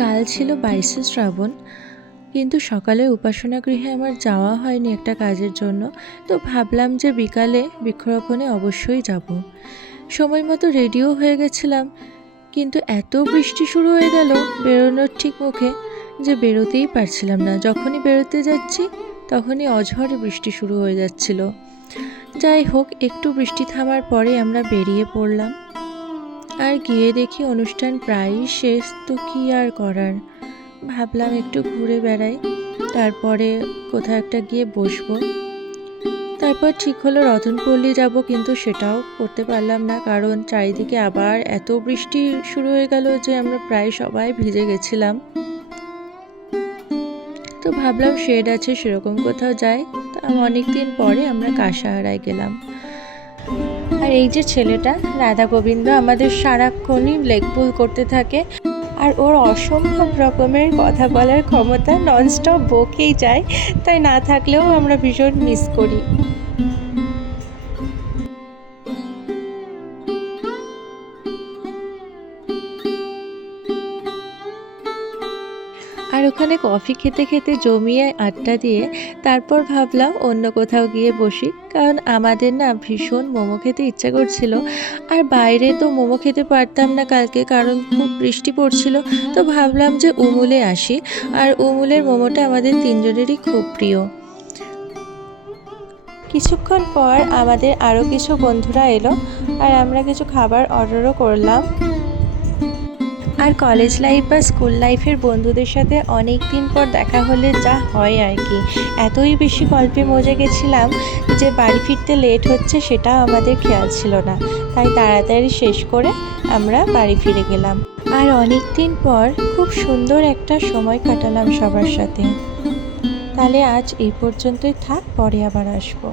কাল ছিল 22শে শ্রাবণ, কিন্তু সকালে উপাসনা গৃহে আমার যাওয়া হয়নি একটা কাজের জন্য। তো ভাবলাম যে বিকালে বৃক্ষরোপণে অবশ্যই যাব। সময় মতো রেডিও হয়ে গেছিলাম, কিন্তু এত বৃষ্টি শুরু হয়ে গেল বেরোনোর ঠিক মুখে যে বেরোতেই পারছিলাম না। যখনই বেরোতে যাচ্ছি তখনই অঝড়ে বৃষ্টি শুরু হয়ে যাচ্ছিল। যাই হোক, একটু বৃষ্টি থামার পরে আমরা বেরিয়ে পড়লাম। আর গিয়ে দেখি অনুষ্ঠান প্রায়ই শেষ, তো কী আর করার। ভাবলাম একটু ঘুরে বেড়াই, তারপরে কোথাও একটা গিয়ে বসবো। তারপর ঠিক হলো রতনপল্লী যাব, কিন্তু সেটাও করতে পারলাম না, কারণ চারিদিকে আবার এত বৃষ্টি শুরু হয়ে গেল যে আমরা প্রায় সবাই ভিজে গেছিলাম। তো ভাবলাম শেড আছে সেরকম কোথাও যাই। তা অনেকদিন পরে আমরা কাঁসাহারায় গেলাম। আর এই যে ছেলেটা রাধা গোবিন্দ আমাদের সারাক্ষণই লেগ পুল করতে থাকে, আর ওর অসম্ভব রকমের কথা বলার ক্ষমতা, ননস্টপ বকেই যায়, তাই না থাকলেও আমরা ভীষণ মিস করি। আর ওখানে কফি খেতে খেতে জমিয়ে আড্ডা দিয়ে তারপর ভাবলাম অন্য কোথাও গিয়ে বসি, কারণ আমাদের না ভীষণ মোমো খেতে ইচ্ছা করছিল। আর বাইরে তো মোমো খেতে পারতাম না কালকে, কারণ খুব বৃষ্টি পড়ছিল। তো ভাবলাম যে উমুলে আসি, আর উমুলের মোমোটা আমাদের তিনজনেরই খুব প্রিয়। কিছুক্ষণ পর আমাদের আরও কিছু বন্ধুরা এলো, আর আমরা কিছু খাবার অর্ডারও করলাম। আর কলেজ লাইফ বা স্কুল লাইফের বন্ধুদের সাথে অনেক দিন পর দেখা হলে যা হয় আর কি, এতই বেশি গল্পে মজে গেছিলাম যে বাড়ি ফিরতে লেট হচ্ছে সেটাও আমাদের খেয়াল ছিল না। তাই তাড়াতাড়ি শেষ করে আমরা বাড়ি ফিরে গেলাম। আর অনেক দিন পর খুব সুন্দর একটা সময় কাটালাম সবার সাথে। তাহলে আজ এই পর্যন্তই থাক, পরে আবার আসবো।